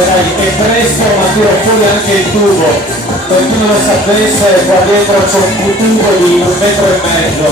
dai, è presto ma tiro fuori anche il tubo, per chi non lo sapesse qua dietro c'è un tubo di 1,5 metri,